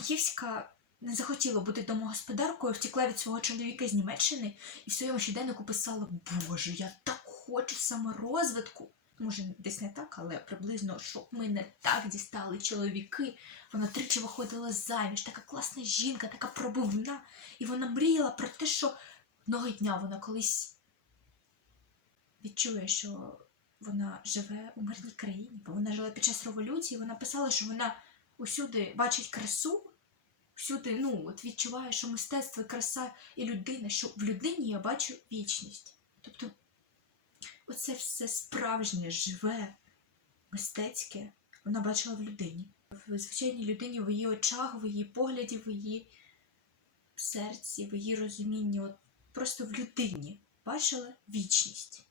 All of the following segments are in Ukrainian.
Черніхівська не захотіла бути домогосподаркою, втекла від свого чоловіка з Німеччини і в своєму щоденнику писала: Боже, я так хочу саморозвитку. Може, десь не так, але приблизно, щоб ми не так дістали чоловіки. Вона тричі виходила заміж, така класна жінка, така пробивна. І вона мріяла про те, що одного дня вона колись відчує, що вона живе у мирній країні, бо вона жила під час революції. Вона писала, що вона усюди бачить красу, всюди ну, от відчуває, що мистецтво, краса і людина, що в людині я бачу вічність. Тобто, оце все справжнє, живе, мистецьке, вона бачила в людині. В звичайній людині, в її очах, в її погляді, в її серці, в її розумінні, от просто в людині бачила вічність,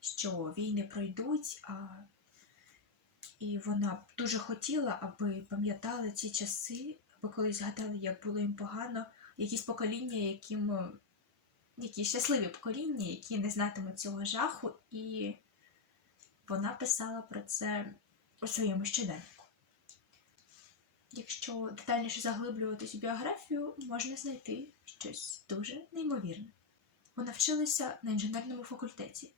що війни пройдуть, а і вона дуже хотіла, аби пам'ятали ці часи, аби колись згадали, як було їм погано, якісь покоління, яким е, які щасливі покоління, які не знатимуть цього жаху, і вона писала про це у своєму щоденнику. Якщо детальніше заглиблюватись у біографію, можна знайти щось дуже неймовірне. Вона вчилася на інженерному факультеті.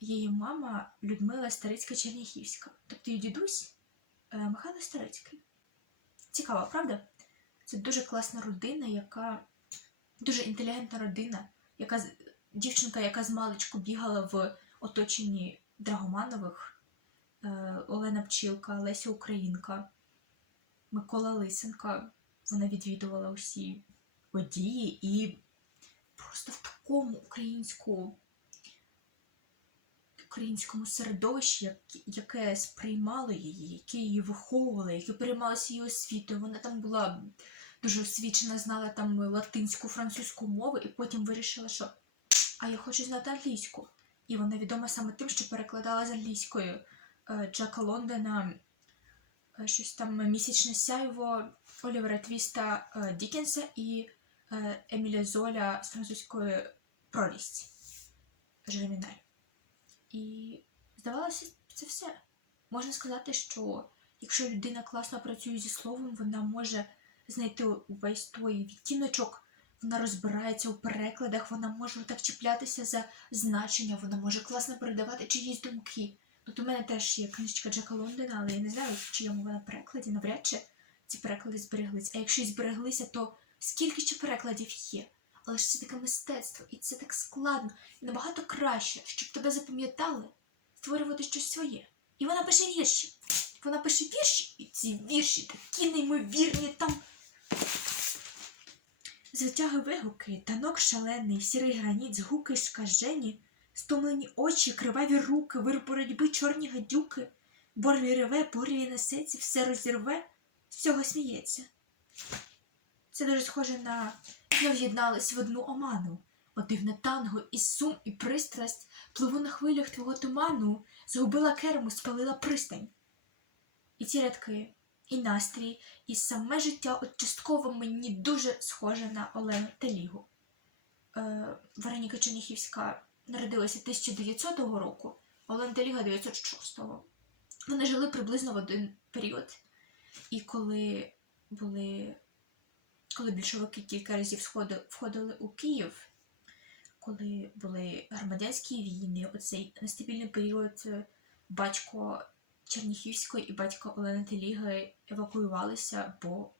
Її мама Людмила Старицька Черніхівська, тобто її дідусь е, Михайло Старицький. Цікаво, правда? Це дуже класна родина, яка дуже інтелігентна родина, яка дівчинка, яка з маличку бігала в оточенні Драгоманових, е, Олена Пчілка, Леся Українка, Микола Лисенка. Вона відвідувала усі події і просто в такому українському українському середовищі, яке сприймало її, яке її виховувало, яке переймалося її освітою. Вона там була дуже освічена, знала там латинську, французьку мову, і потім вирішила, що а я хочу знати англійську. І вона відома саме тим, що перекладала з англійської е, Джека Лондона, е, щось там місячне сяйво Олівера Твіста е, Дікенса і Еміля Золя з французької прорість Жереміналь. І здавалося, це все. Можна сказати, що якщо людина класно працює зі словом, вона може знайти увесь той відтіночок, вона розбирається у перекладах, вона може так чіплятися за значення, вона може класно передавати чиїсь думки. От у мене теж є книжечка Джека Лондона, але я не знаю, в чиєму вона перекладі, навряд чи ці переклади збереглися. А якщо й збереглися, то скільки ще перекладів є? Але ж це таке мистецтво, і це так складно, і набагато краще, щоб тебе запам'ятали, створювати щось своє. І вона пише вірші. Вона пише вірші, і ці вірші такі неймовірні там. Звитяги вигуки, танок шалений, сірий граніт, згуки скажені, стомлені очі, криваві руки, вир боротьби, чорні гадюки, борлі реве, порві несеться, все розірве, всього сміється. Це дуже схоже на ми в'єднались в одну оману. О дивне танго, і сум, і пристрасть, пливу на хвилях твого туману, згубила керму, спалила пристань. І ці рядки, і настрій, і саме життя от частково мені дуже схоже на Олену Телігу. Е, Вероніка Черніхівська народилася 1900 року, Олена Теліга 906-го. Вони жили приблизно в один період. І коли були коли більшовики кілька разів входили у Київ, коли були громадянські війни, оцей нестабільний період е, батько Черніхівської і батько Олени Теліги евакуювалися, бо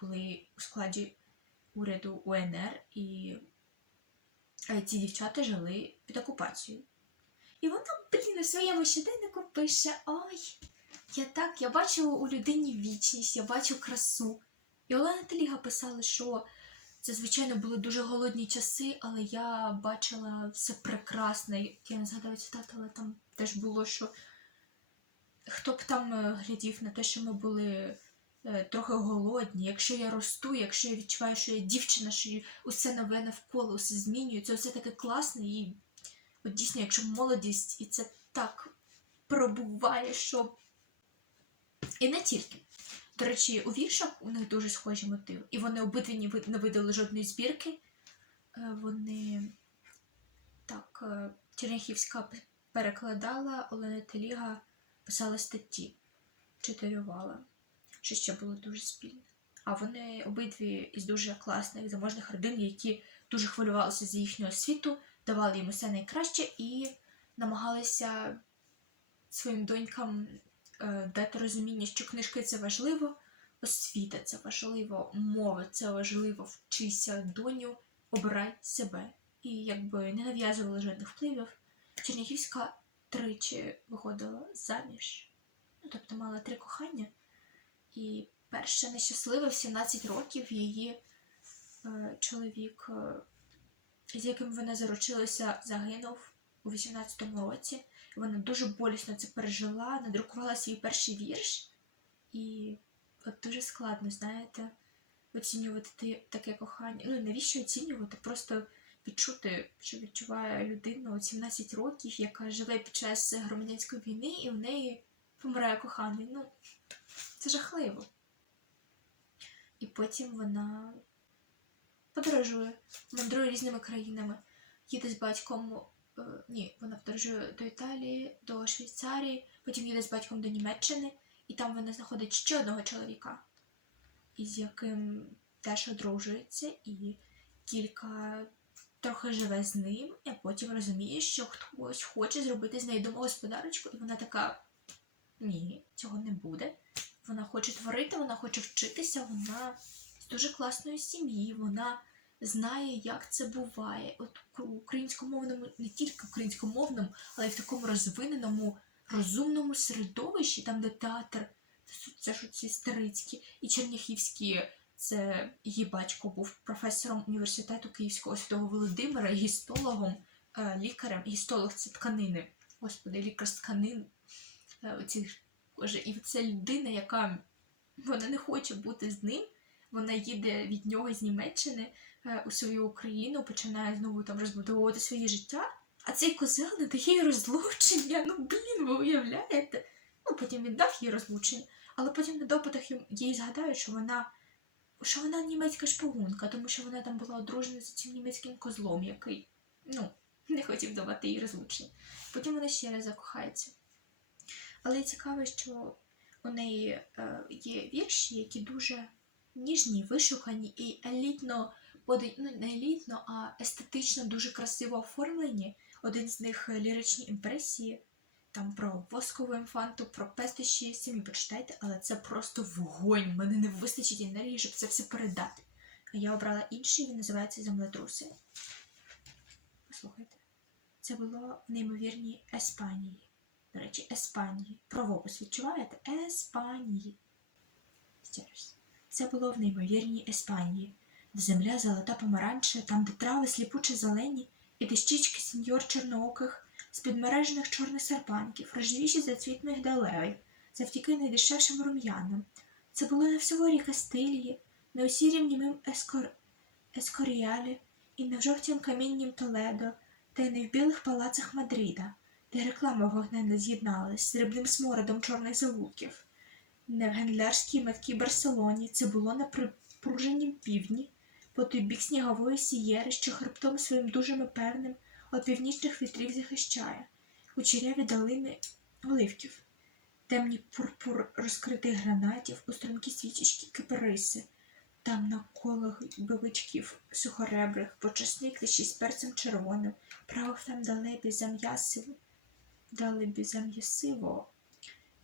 були у складі уряду УНР, і е, ці дівчата жили під окупацією. І вона, блін, у своєму щоденнику пише: Ой, я так, я бачила у людині вічність, я бачу красу. І Олена Теліга писала, що це, звичайно, були дуже голодні часи, але я бачила все прекрасне. Я не згадаю цитату, але там теж було, що хто б там е, глядів на те, що ми були е, трохи голодні, якщо я росту, якщо я відчуваю, що я дівчина, що усе нове навколо, усе змінюється, все таке класне, і от дійсно, якщо молодість, і це так пробуває, що. І не тільки. До речі, у віршах у них дуже схожі мотиви. І вони обидві не видали жодної збірки. Е, Вони так, е, Черняхівська перекладала, Олена Теліга писала статті, читарювала. що ще було дуже спільне. А вони обидві із дуже класних заможних родин, які дуже хвилювалися за їхню освіту, давали їм усе найкраще і намагалися своїм донькам дати розуміння, що книжки це важливо, освіта це важливо, мова це важливо, вчися доню, обирай себе. І якби не нав'язували жодних впливів. Чернігівська тричі виходила заміж, ну, тобто мала три кохання. І перше нещасливе в 17 років її е, чоловік, е, з яким вона заручилася, загинув у 18-му році. Вона дуже болісно це пережила, надрукувала свій перший вірш, і от дуже складно, знаєте, оцінювати таке кохання. Ну, навіщо оцінювати? Просто відчути, що відчуває людина от 17 років, яка живе під час громадянської війни, і в неї помирає коханий. Ну, це жахливо. І потім вона подорожує, мандрує різними країнами, їде з батьком. Е, Ні, вона подорожує до Італії, до Швейцарії, потім їде з батьком до Німеччини, і там вона знаходить ще одного чоловіка, із яким теж одружується, і кілька трохи живе з ним, а потім розуміє, що хтось хоче зробити з неї домогосподарочку, і вона така: ні, цього не буде. Вона хоче творити, вона хоче вчитися, вона з дуже класної сім'ї, вона знає, як це буває. От українськомовному, не тільки українськомовному, але й в такому розвиненому, розумному середовищі, там, де театр, це ж ці старицькі і черняхівські. Це її батько був професором університету Київського святого Володимира, гістологом, е, лікарем. Гістолог це тканини. Господи, лікар з тканин. Е, Оці, і це людина, яка вона не хоче бути з ним. Вона їде від нього з Німеччини у свою Україну, починає знову там розбудовувати своє життя. А цей козел не дає розлучення. Ну блін, ви уявляєте? Ну потім він дав їй розлучення, але потім на допитах їй згадають, що вона що вона німецька шпигунка, тому що вона там була одружена з цим німецьким козлом, який ну, не хотів давати їй розлучення. Потім вона ще раз закохається. Але цікаво, що у неї е, є вірші, які дуже ніжні, вишукані і елітно подають, ну не елітно, а естетично дуже красиво оформлені. Один з них е, ліричні імпресії, там про воскову інфанту, про пестощі, самі почитайте, але це просто вогонь. Мене не вистачить енергії, щоб це все передати. А я обрала інший, він називається Землетруси. Послухайте. Це було в неймовірній Еспанії. До речі, Еспанії. Правопис відчуваєте? Еспанії. Це було в неймовірній Еспанії, земля золота помаранчева, там, де трави сліпуче зелені, і дещички сеньор чорнооких, з підмережених чорних серпанків, рожевіші за цвіт мигдалевий, завдяки найдешевшим рум'янам. Це було не в суворій Кастилії, не у сірім німим ескор... ескоріалі і не в жовтім каміннім Толедо, та й не в білих палацах Мадріда, де реклама вогненна з'єдналась з срібним смородом чорних завулків. Не в гендлярській меткій Барселоні це було на припруженім півдні, по той бік снігової сієри, що хребтом своїм дужим певним від північних вітрів захищає, у черяві долини оливків, темні пурпур розкритих гранатів, у стрункі свічечки кипариси, там на колах бичків сухоребрих, почесник ще з перцем червоним, правих там далебі зам'ясиво, далебі зам'ясиво,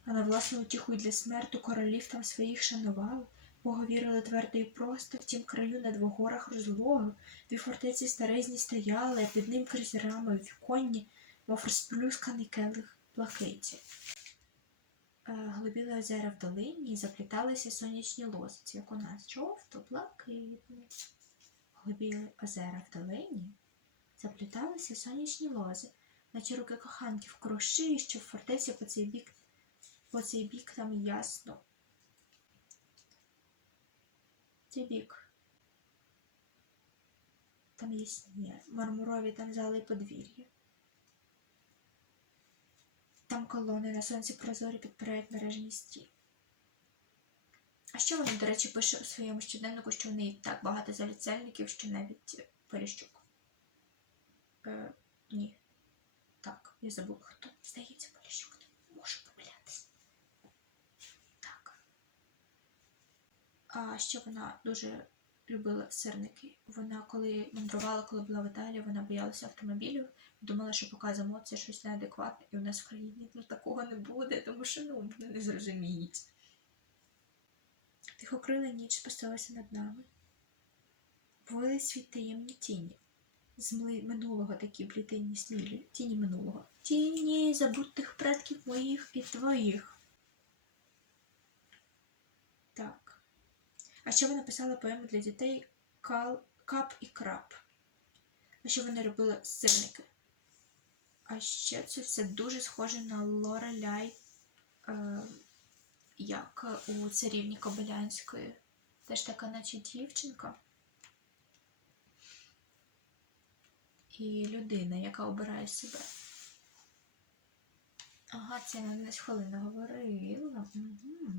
а на власну утіху й для смерту королів там своїх шанували, Бога вірили твердо і просто, в тім краю на двох горах розлоги, дві фортеці старезні стояли, під ним крізь рами віконні, мов розплюсканий келих блакиті. Е, Глибіли озера в долині і запліталися сонячні лозиці, як у нас жовто-блакитні. Глибіли озера в долині запліталися сонячні лози, наче руки коханків круші, що в фортеці по цей бік, по цей бік там ясно. Цей бік. Там ясніє, мармурові там зали і подвір'я. Там колони на сонці прозорі підпирають мережні стіл. А що вона, до речі, пише у своєму щоденнику, що в неї так багато заліцельників, що навіть е, Поліщук? Е, ні. Так, я забула хто. Здається, А ще вона дуже любила сирники. Вона, коли мандрувала, коли була в Італії, вона боялася автомобілів, думала, що показуємо це щось неадекватне, і у нас в країні ну, такого не буде, тому що ну, не зрозуміють. Тихокрила ніч спустилася над нами. Вили світ таємні тіні. З минулого такі блітинні смілі, тіні минулого. Тіні забутих предків моїх і твоїх. Так. А ще вона писала поему для дітей Кал, Кап і Крап. А ще вона робила сирники. А ще це все дуже схоже на Лореляй, е, як у царівні Кобилянської. Теж така, наче дівчинка. І людина, яка обирає себе. Ага, це на 10 хвилин говорила. Угу.